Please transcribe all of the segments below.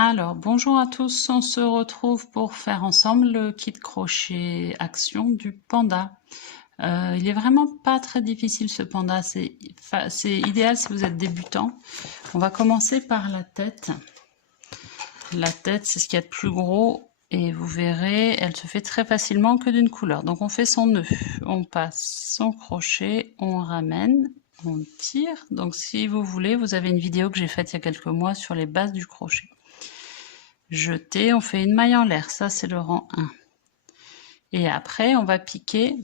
Alors, bonjour à tous, on se retrouve pour faire ensemble le kit crochet action du panda. Il est vraiment pas très difficile ce panda, c'est idéal si vous êtes débutant. On va commencer par la tête. La tête, c'est ce qu'il y a de plus gros et vous verrez, elle se fait très facilement que d'une couleur. Donc on fait son nœud, on passe son crochet, on ramène, on tire. Donc si vous voulez, vous avez une vidéo que j'ai faite il y a quelques mois sur les bases du crochet. Jeter, on fait une maille en l'air, ça c'est le rang 1. Et après, on va piquer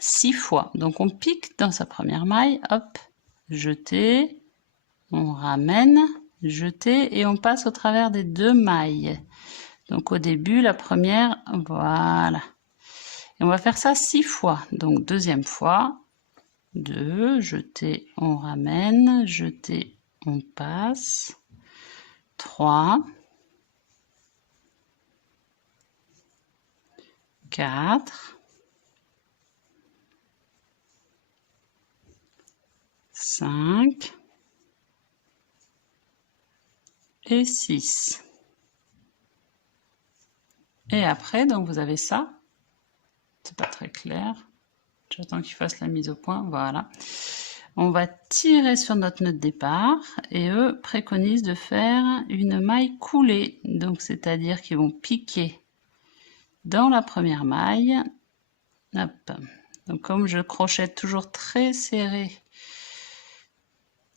6 fois. Donc on pique dans sa première maille, hop, jeter, on ramène, jeter et on passe au travers des 2 mailles. Donc au début, la première, voilà. Et on va faire ça 6 fois. Donc deuxième fois, 2, jeter, on ramène, jeter, on passe, 3, 4, 5 et 6. Et après, donc vous avez ça. C'est pas très clair. J'attends qu'il fasse la mise au point. Voilà. On va tirer sur notre nœud de départ et eux préconisent de faire une maille coulée. Donc c'est-à-dire qu'ils vont piquer dans la première maille. Hop. Donc comme je crochette toujours très serré,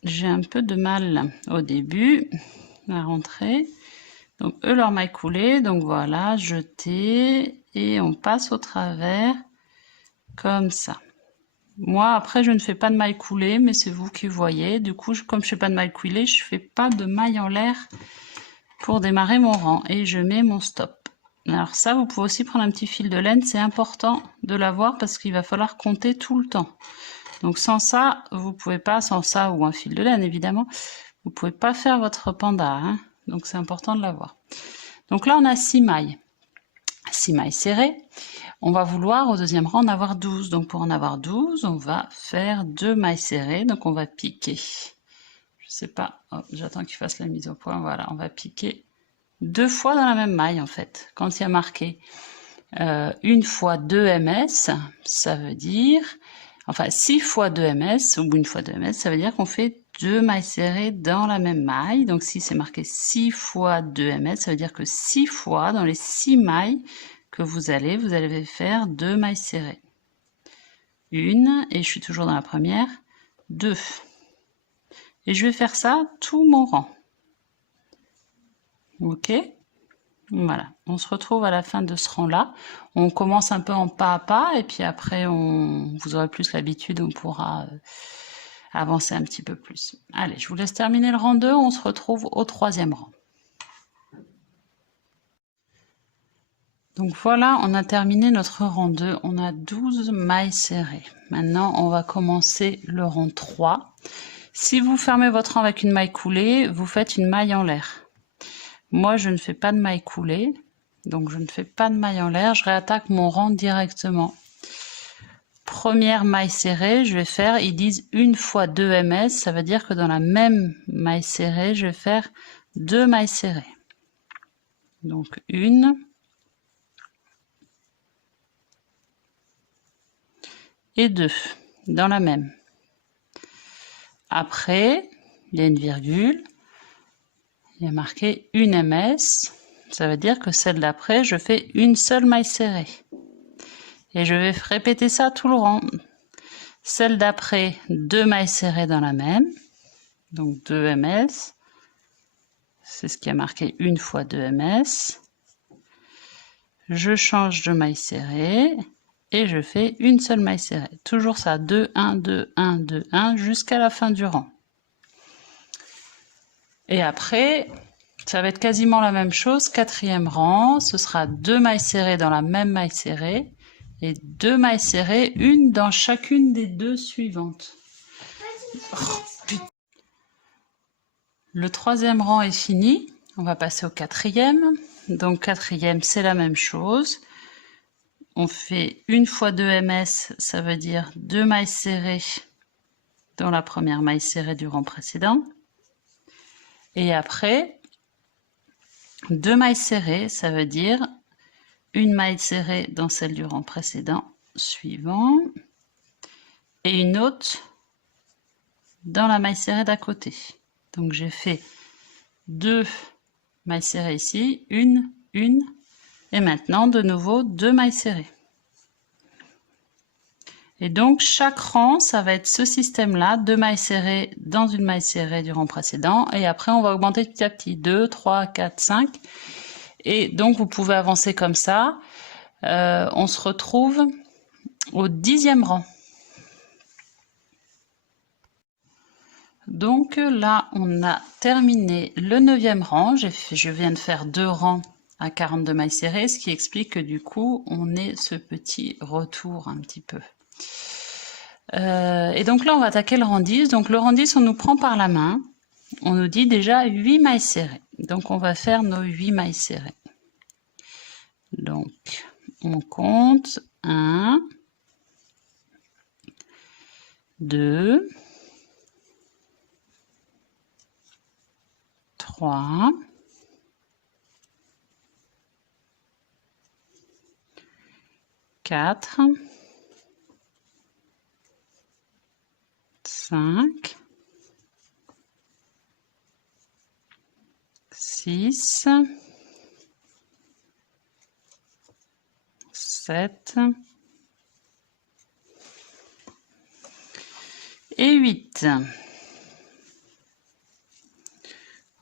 j'ai un peu de mal au début à rentrer. Donc eux leur maille coulée, donc voilà, jeter et on passe au travers comme ça. Moi après je ne fais pas de maille coulée, mais c'est vous qui voyez. Du coup comme je fais pas de maille coulée, je fais pas de maille en l'air pour démarrer mon rang et je mets mon stop. Alors ça, vous pouvez aussi prendre un petit fil de laine, c'est important de l'avoir parce qu'il va falloir compter tout le temps. Donc sans ça, vous pouvez pas, sans ça ou un fil de laine évidemment, vous pouvez pas faire votre panda, hein. Donc c'est important de l'avoir. Donc là on a 6 mailles. 6 mailles serrées. On va vouloir au deuxième rang en avoir 12. Donc pour en avoir 12, on va faire 2 mailles serrées. Donc on va piquer. Je sais pas, oh, j'attends qu'il fasse la mise au point. Voilà, on va piquer 2 fois dans la même maille en fait. Quand il y a marqué 1 fois 2 ms, ça veut dire, enfin 6 fois 2 ms ou 1 fois 2 ms, ça veut dire qu'on fait 2 mailles serrées dans la même maille. Donc si c'est marqué 6 fois 2 ms, ça veut dire que 6 fois dans les 6 mailles que vous allez faire 2 mailles serrées. 1, et je suis toujours dans la première, 2. Et je vais faire ça tout mon rang. Ok? Voilà, on se retrouve à la fin de ce rang-là. On commence un peu en pas à pas, et puis après, vous aurez plus l'habitude, on pourra avancer un petit peu plus. Allez, je vous laisse terminer le rang 2, on se retrouve au 3e rang. Donc voilà, on a terminé notre rang 2, on a 12 mailles serrées. Maintenant, on va commencer le rang 3. Si vous fermez votre rang avec une maille coulée, vous faites une maille en l'air. Moi, je ne fais pas de maille coulée, donc je ne fais pas de maille en l'air, je réattaque mon rang directement. Première maille serrée, je vais faire, ils disent 1 fois 2 ms, ça veut dire que dans la même maille serrée, je vais faire 2 mailles serrées. Donc 1 et 2 dans la même. Après, il y a une virgule, il y a marqué 1 ms, ça veut dire que celle d'après, je fais une seule maille serrée. Et je vais répéter ça tout le rang. Celle d'après, 2 mailles serrées dans la même, donc 2 ms, c'est ce qui a marqué 1 fois 2 ms. Je change de maille serrée et je fais une seule maille serrée. Toujours ça, 2, 1, 2, 1, 2, 1, jusqu'à la fin du rang. Et après, ça va être quasiment la même chose, 4e rang, ce sera 2 mailles serrées dans la même maille serrée, et 2 mailles serrées, une dans chacune des 2 suivantes. Oh, le 3e rang est fini, on va passer au 4e. Donc 4e, c'est la même chose. On fait 1 fois 2 ms, ça veut dire 2 mailles serrées dans la première maille serrée du rang précédent. Et après, 2 mailles serrées, ça veut dire une maille serrée dans celle du rang précédent, suivant, et une autre dans la maille serrée d'à côté. Donc j'ai fait 2 mailles serrées ici, une, et maintenant de nouveau 2 mailles serrées. Et donc chaque rang, ça va être ce système-là, 2 mailles serrées dans une maille serrée du rang précédent, et après on va augmenter petit à petit, 2, 3, 4, 5, et donc vous pouvez avancer comme ça. On se retrouve au 10e rang. Donc là, on a terminé le 9e rang. Je viens de faire 2 rangs à 42 mailles serrées, ce qui explique que du coup, on est ce petit retour un petit peu. Et donc là, on va attaquer le rang 10. Donc le rang 10, on nous prend par la main. On nous dit déjà 8 mailles serrées. Donc on va faire nos 8 mailles serrées. Donc on compte 1, 2, 3, 4, 5, 6, 7 et 8.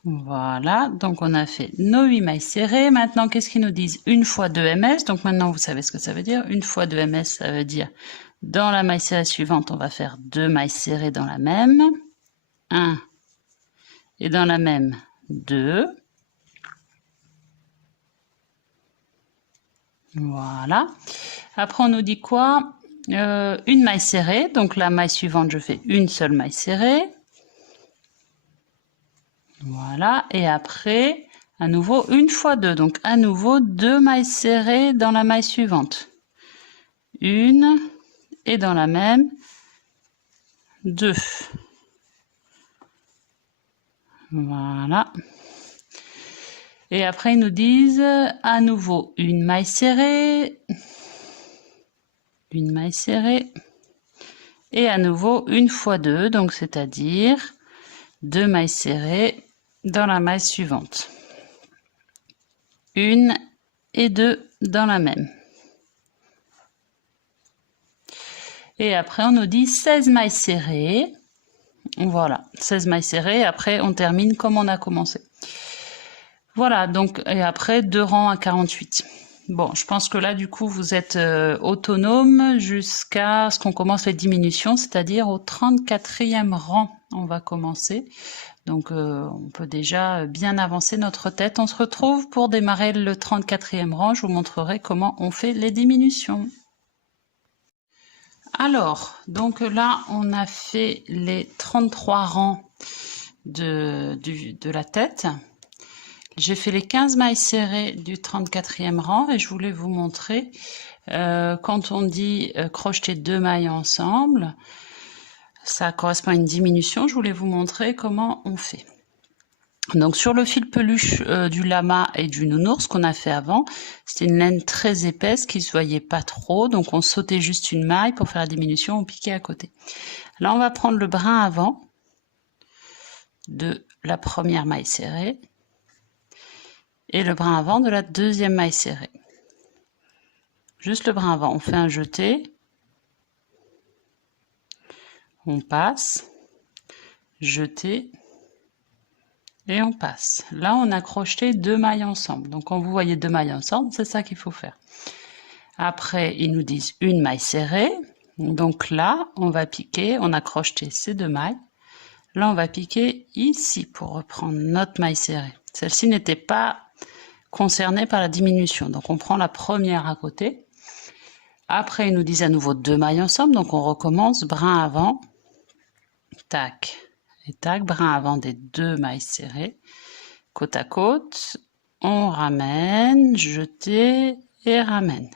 Voilà, donc on a fait nos 8 mailles serrées. Maintenant, qu'est-ce qu'ils nous disent? 1 fois 2 ms. Donc maintenant, vous savez ce que ça veut dire. 1 fois 2 ms, ça veut dire dans la maille serrée suivante, on va faire 2 mailles serrées dans la même. 1 et dans la même 2. Voilà. Après, on nous dit quoi? Une maille serrée. Donc la maille suivante, je fais une seule maille serrée. Voilà. Et après, à nouveau, 1 fois 2. Donc à nouveau, 2 mailles serrées dans la maille suivante. Une et dans la même 2. Voilà. Et après, ils nous disent à nouveau une maille serrée, une maille serrée, et à nouveau 1 fois 2, donc c'est-à-dire 2 mailles serrées dans la maille suivante. 1 et 2 dans la même. Et après, on nous dit 16 mailles serrées. Voilà, 16 mailles serrées. Après, on termine comme on a commencé. Voilà, donc, et après, 2 rangs à 48. Bon, je pense que là, du coup, vous êtes autonome jusqu'à ce qu'on commence les diminutions, c'est-à-dire au 34e rang, on va commencer. Donc, on peut déjà bien avancer notre tête. On se retrouve pour démarrer le 34e rang. Je vous montrerai comment on fait les diminutions. Alors, donc là, on a fait les 33 rangs de la tête. J'ai fait les 15 mailles serrées du 34e rang et je voulais vous montrer quand on dit crocheter 2 mailles ensemble, ça correspond à une diminution. Je voulais vous montrer comment on fait. Donc sur le fil peluche du lama et du nounours qu'on a fait avant, c'était une laine très épaisse qui ne se voyait pas trop, donc on sautait juste une maille pour faire la diminution, on piquait à côté. Là on va prendre le brin avant de la première maille serrée et le brin avant de la deuxième maille serrée. Juste le brin avant, on fait un jeté, on passe, jeté, et on passe. Là, on a crocheté 2 mailles ensemble. Donc, quand vous voyez 2 mailles ensemble, c'est ça qu'il faut faire. Après, ils nous disent une maille serrée. Donc là, on va piquer, on a crocheté ces 2 mailles. Là, on va piquer ici pour reprendre notre maille serrée. Celle-ci n'était pas concernée par la diminution. Donc, on prend la première à côté. Après, ils nous disent à nouveau 2 mailles ensemble. Donc, on recommence brin avant. Tac. Et tac, brin avant des 2 mailles serrées, côte à côte, on ramène, jeté et ramène.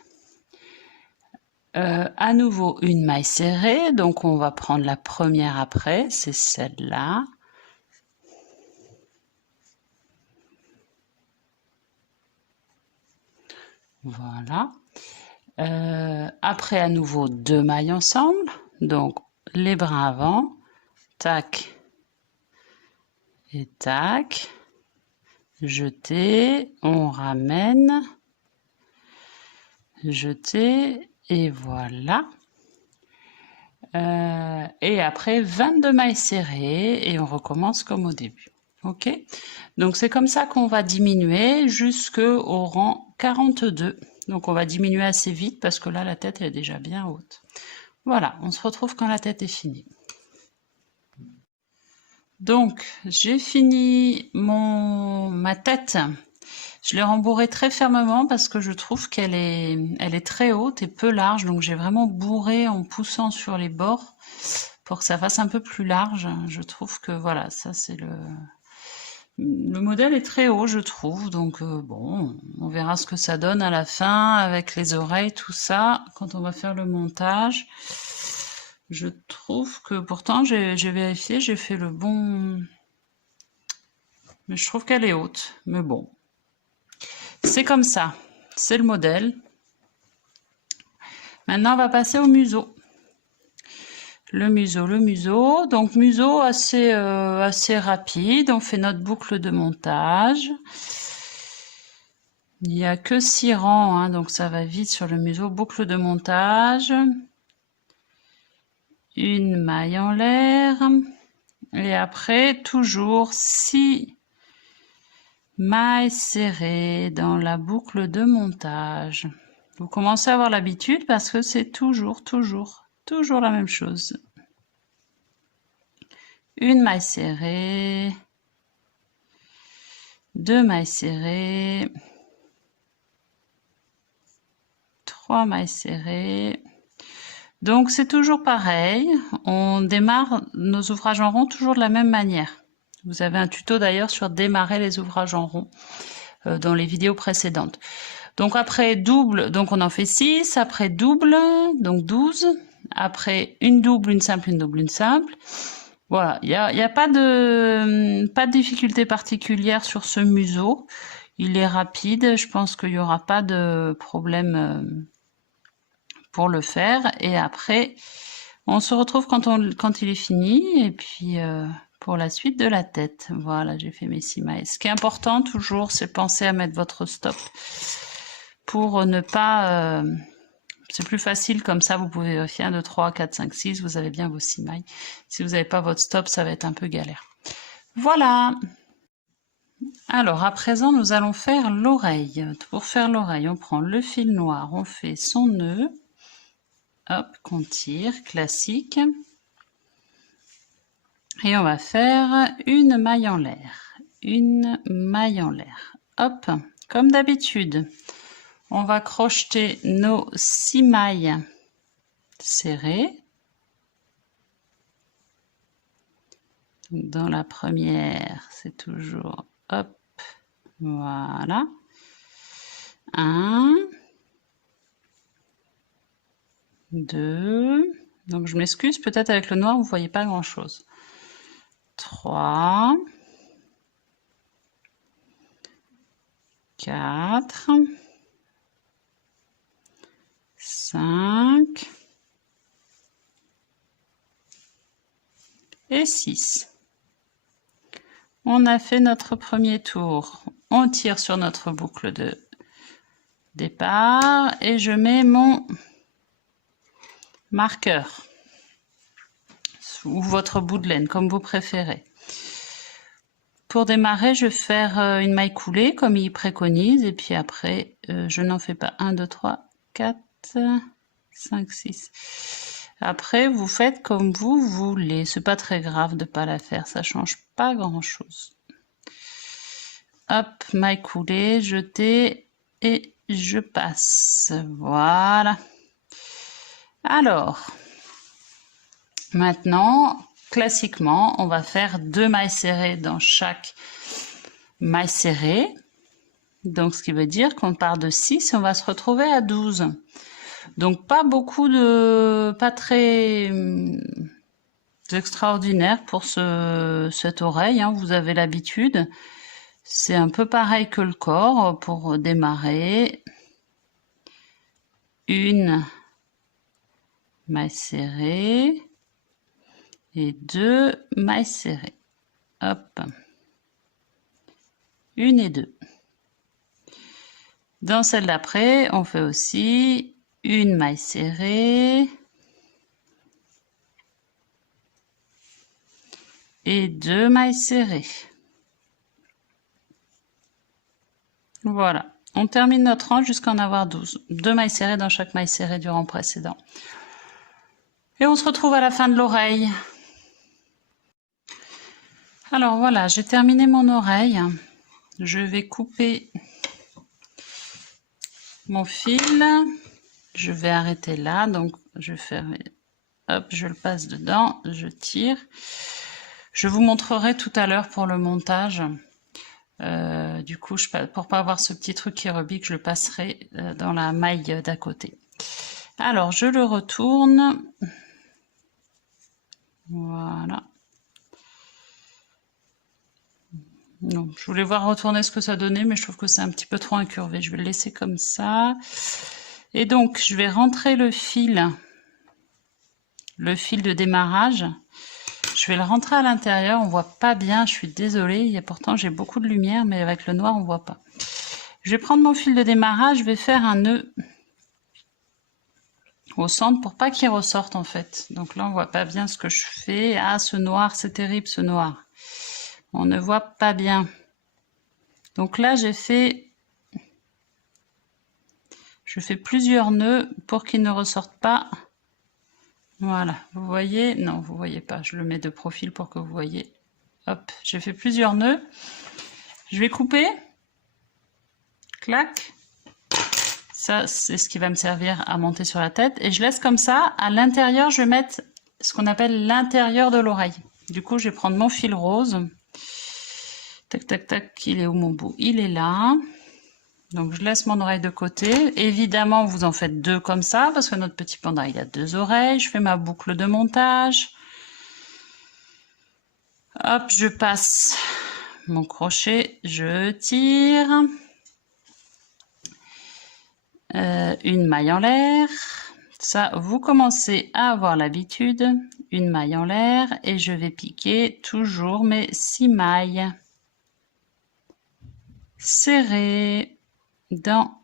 À nouveau une maille serrée, donc on va prendre la première après, c'est celle-là. Voilà. Après, à nouveau, 2 mailles ensemble. Donc, les brins avant. Tac. Et tac. Jeter. On ramène. Jeter. Et voilà. Et après 22 mailles serrées et on recommence comme au début. Ok, donc c'est comme ça qu'on va diminuer jusqu'au rang 42. Donc on va diminuer assez vite parce que là la tête est déjà bien haute. Voilà, on se retrouve quand la tête est finie. Donc j'ai fini ma tête. Je l'ai rembourrée très fermement parce que je trouve qu'elle est très haute et peu large. Donc j'ai vraiment bourré en poussant sur les bords pour que ça fasse un peu plus large. Je trouve que voilà, ça c'est le modèle est très haut, je trouve. Donc bon, on verra ce que ça donne à la fin avec les oreilles, tout ça, quand on va faire le montage. Je trouve que pourtant j'ai vérifié, j'ai fait le bon... Mais je trouve qu'elle est haute. Mais bon, c'est comme ça, c'est le modèle. Maintenant, on va passer au museau. Le museau. Donc, museau assez rapide. On fait notre boucle de montage. Il n'y a que 6 rangs, hein, donc ça va vite sur le museau. Boucle de montage. Une maille en l'air. Et après, toujours 6 mailles serrées dans la boucle de montage. Vous commencez à avoir l'habitude parce que c'est toujours la même chose. Une maille serrée, 2 mailles serrées, 3 mailles serrées. Donc c'est toujours pareil, on démarre nos ouvrages en rond toujours de la même manière. Vous avez un tuto d'ailleurs sur démarrer les ouvrages en rond dans les vidéos précédentes. Donc après double, donc on en fait 6, après double, donc 12, après une double, une simple, une double, une simple. Voilà, il y a pas de difficulté particulière sur ce museau. Il est rapide, je pense qu'il n'y aura pas de problème pour le faire. Et après, on se retrouve quand il est fini. Et puis pour la suite de la tête. Voilà, j'ai fait mes 6 mailles. Ce qui est important toujours, c'est penser à mettre votre stop pour ne pas... c'est plus facile comme ça, vous pouvez vérifier 1, 2, 3, 4, 5, 6, vous avez bien vos 6 mailles. Si vous n'avez pas votre stop, ça va être un peu galère. Voilà. Alors, à présent, nous allons faire l'oreille. Pour faire l'oreille, on prend le fil noir, on fait son nœud. Hop, qu'on tire, classique. Et on va faire une maille en l'air. Une maille en l'air. Hop, comme d'habitude. On va crocheter nos 6 mailles serrées. Dans la première, c'est toujours hop, voilà. 1, 2, donc je m'excuse, peut-être avec le noir, vous ne voyez pas grand-chose. 3, 4, 5 et 6. On a fait notre premier tour. On tire sur notre boucle de départ et je mets mon marqueur ou votre bout de laine, comme vous préférez. Pour démarrer, je vais faire une maille coulée comme il préconise et puis après, je n'en fais pas 1, 2, 3, 4, 5, 6. Après, vous faites comme vous voulez. C'est pas très grave de pas la faire, ça change pas grand-chose. Hop, maille coulée, jetée et je passe. Voilà. Alors, maintenant, classiquement, on va faire 2 mailles serrées dans chaque maille serrée. Donc, ce qui veut dire qu'on part de 6 et on va se retrouver à 12. Donc, pas très extraordinaire pour cette oreille, hein, vous avez l'habitude. C'est un peu pareil que le corps pour démarrer. une maille serrée et 2 mailles serrées. Hop. 1 et 2. Dans celle d'après, on fait aussi une maille serrée et 2 mailles serrées. Voilà. On termine notre rang jusqu'à en avoir 12. 2 mailles serrées dans chaque maille serrée du rang précédent. Et on se retrouve à la fin de l'oreille. Alors voilà, j'ai terminé mon oreille. Je vais couper mon fil. Je vais arrêter là. Donc je fais, hop, je le passe dedans, je tire. Je vous montrerai tout à l'heure pour le montage. Du coup, pour pas avoir ce petit truc qui rebique, je le passerai dans la maille d'à côté. Alors, je le retourne. Voilà. Non, je voulais voir retourner ce que ça donnait, mais je trouve que c'est un petit peu trop incurvé. Je vais le laisser comme ça. Et donc, je vais rentrer le fil de démarrage. Je vais le rentrer à l'intérieur. On voit pas bien, je suis désolée. Pourtant, j'ai beaucoup de lumière, mais avec le noir, on voit pas. Je vais prendre mon fil de démarrage. Je vais faire un nœud au centre pour pas qu'il ressorte en fait. Donc là, on voit pas bien ce que je fais. Ah, ce noir, c'est terrible, ce noir. On ne voit pas bien. Donc là, je fais plusieurs nœuds pour qu'ils ne ressortent pas. Voilà, vous voyez? Non, vous voyez pas. Je le mets de profil pour que vous voyez. Hop, j'ai fait plusieurs nœuds. Je vais couper. Clac. Ça, c'est ce qui va me servir à monter sur la tête. Et je laisse comme ça. À l'intérieur, je vais mettre ce qu'on appelle l'intérieur de l'oreille. Du coup, je vais prendre mon fil rose. Tac, tac, tac. Il est où mon bout? Il est là. Donc, je laisse mon oreille de côté. Évidemment, vous en faites 2 comme ça, parce que notre petit panda, il a 2 oreilles. Je fais ma boucle de montage. Hop, je passe mon crochet. Je tire. Une maille en l'air. Ça, vous commencez à avoir l'habitude. Une maille en l'air et je vais piquer toujours mes 6 mailles serrées dans,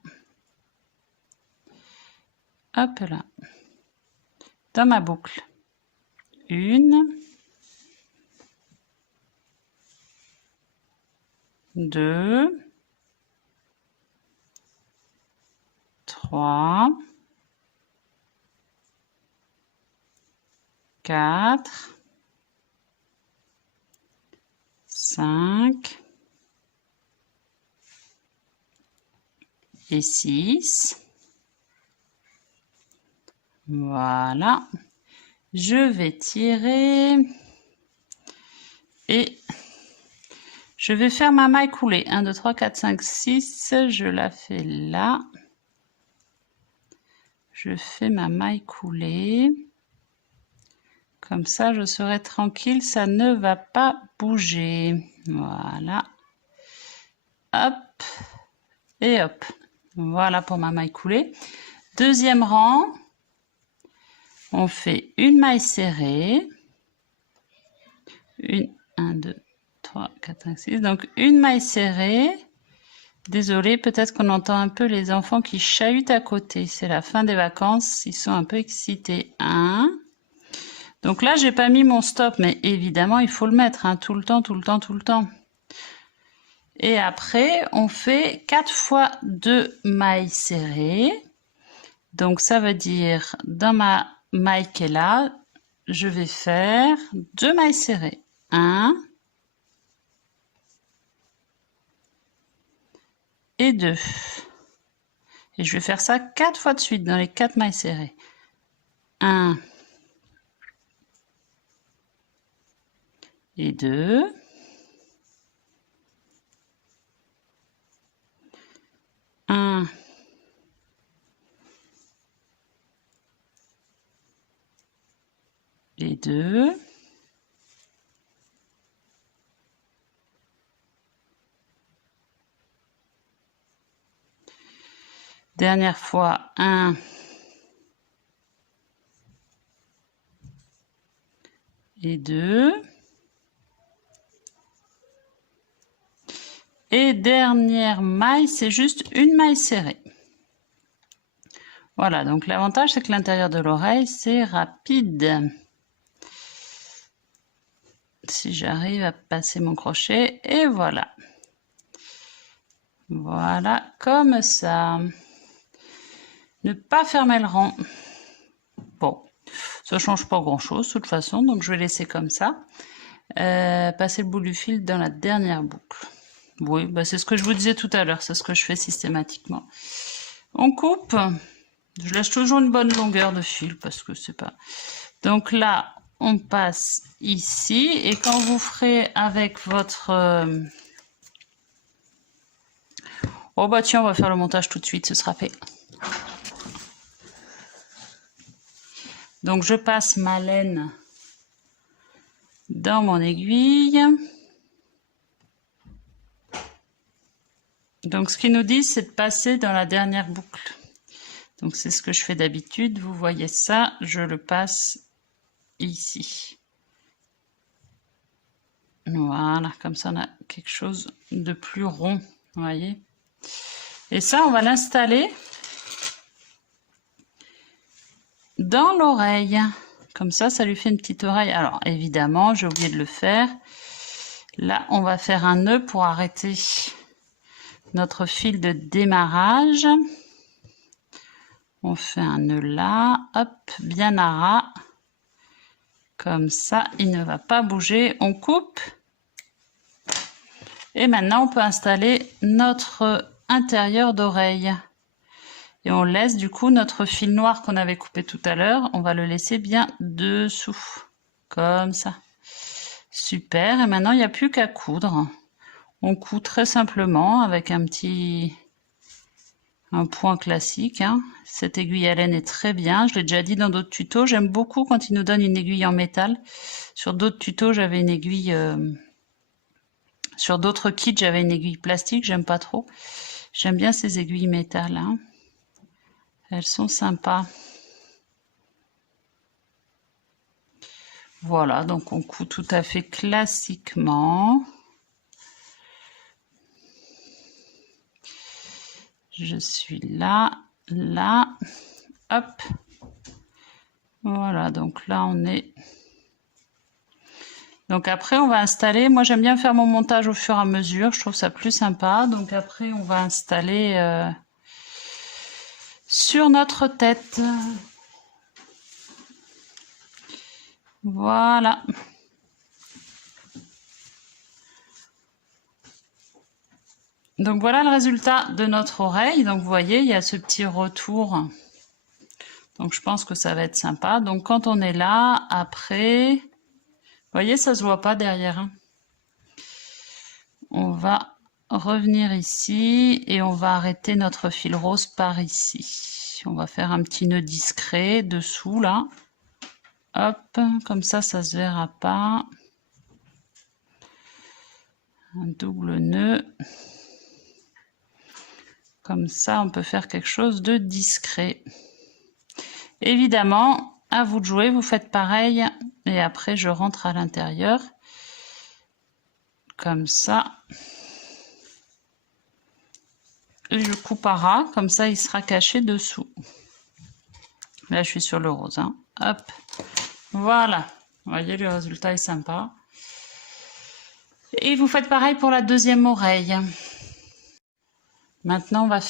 hop là, dans ma boucle. 1, 2, 3, 4, 5 et 6. Voilà. Je vais tirer et je vais faire ma maille coulée. 1, 2, 3, 4, 5, 6. Je la fais là. Je fais ma maille coulée. Comme ça, je serai tranquille, ça ne va pas bouger. Voilà. Hop. Et hop. Voilà pour ma maille coulée. Deuxième rang. On fait une maille serrée. 1, 2, 3, 4, 5, 6. Donc, une maille serrée. Désolée, peut-être qu'on entend un peu les enfants qui chahutent à côté. C'est la fin des vacances. Ils sont un peu excités. 1. Donc là, j'ai pas mis mon stop, mais évidemment, il faut le mettre, hein, tout le temps, tout le temps, tout le temps. Et après, on fait 4 fois 2 mailles serrées. Donc, ça veut dire, dans ma maille qui est là, je vais faire 2 mailles serrées. 1 et 2. Et je vais faire ça 4 fois de suite dans les 4 mailles serrées. 1 et 2. 1 et 2. Dernière fois, 1 et 2. Et dernière maille, c'est juste une maille serrée. Voilà, donc l'avantage, c'est que l'intérieur de l'oreille, c'est rapide. Si j'arrive à passer mon crochet, et voilà. Voilà, comme ça. Ne pas fermer le rang. Bon, ça change pas grand-chose, de toute façon, donc je vais laisser comme ça. Passer le bout du fil dans la dernière boucle. Oui, bah c'est ce que je vous disais tout à l'heure, c'est ce que je fais systématiquement. On coupe. Je lâche toujours une bonne longueur de fil parce que c'est pas... Donc là, on passe ici. Et quand vous ferez avec votre... Oh bah tiens, on va faire le montage tout de suite, ce sera fait. Donc je passe ma laine dans mon aiguille. Donc ce qu'ils nous disent, c'est de passer dans la dernière boucle. Donc c'est ce que je fais d'habitude. Vous voyez ça, je le passe ici. Voilà, comme ça on a quelque chose de plus rond, vous voyez. Et ça, on va l'installer dans l'oreille. Comme ça, ça lui fait une petite oreille. Alors évidemment, j'ai oublié de le faire. Là, on va faire un nœud pour arrêter notre fil de démarrage. On fait un nœud là, hop, bien à ras. Comme ça, il ne va pas bouger. On coupe. Et maintenant, on peut installer notre intérieur d'oreille. Et on laisse du coup notre fil noir qu'on avait coupé tout à l'heure. On va le laisser bien dessous. Comme ça. Super. Et maintenant, il n'y a plus qu'à coudre. On coud très simplement avec un point classique. Hein. Cette aiguille à laine est très bien. Je l'ai déjà dit dans d'autres tutos. J'aime beaucoup quand ils nous donnent une aiguille en métal. Sur d'autres tutos, j'avais une aiguille... Sur d'autres kits, j'avais une aiguille plastique. J'aime pas trop. J'aime bien ces aiguilles métal. Hein. Elles sont sympas. Voilà, donc on coud tout à fait classiquement. Je suis là, là, hop. Voilà, donc là on est... Donc après on va installer, moi j'aime bien faire mon montage au fur et à mesure, je trouve ça plus sympa. Donc après on va installer sur notre tête. Voilà. Donc voilà le résultat de notre oreille. Donc vous voyez, il y a ce petit retour. Donc je pense que ça va être sympa. Donc quand on est là, après, vous voyez, ça se voit pas derrière. Hein. On va revenir ici et on va arrêter notre fil rose par ici. On va faire un petit nœud discret dessous là. Hop, comme ça se verra pas. Un double nœud. Comme ça, on peut faire quelque chose de discret. Évidemment, à vous de jouer, vous faites pareil. Et après, je rentre à l'intérieur. Comme ça. Et je coupe à ras. Comme ça, il sera caché dessous. Là, je suis sur le rose. Hein. Hop. Voilà. Vous voyez, le résultat est sympa. Et vous faites pareil pour la deuxième oreille. Maintenant, on va faire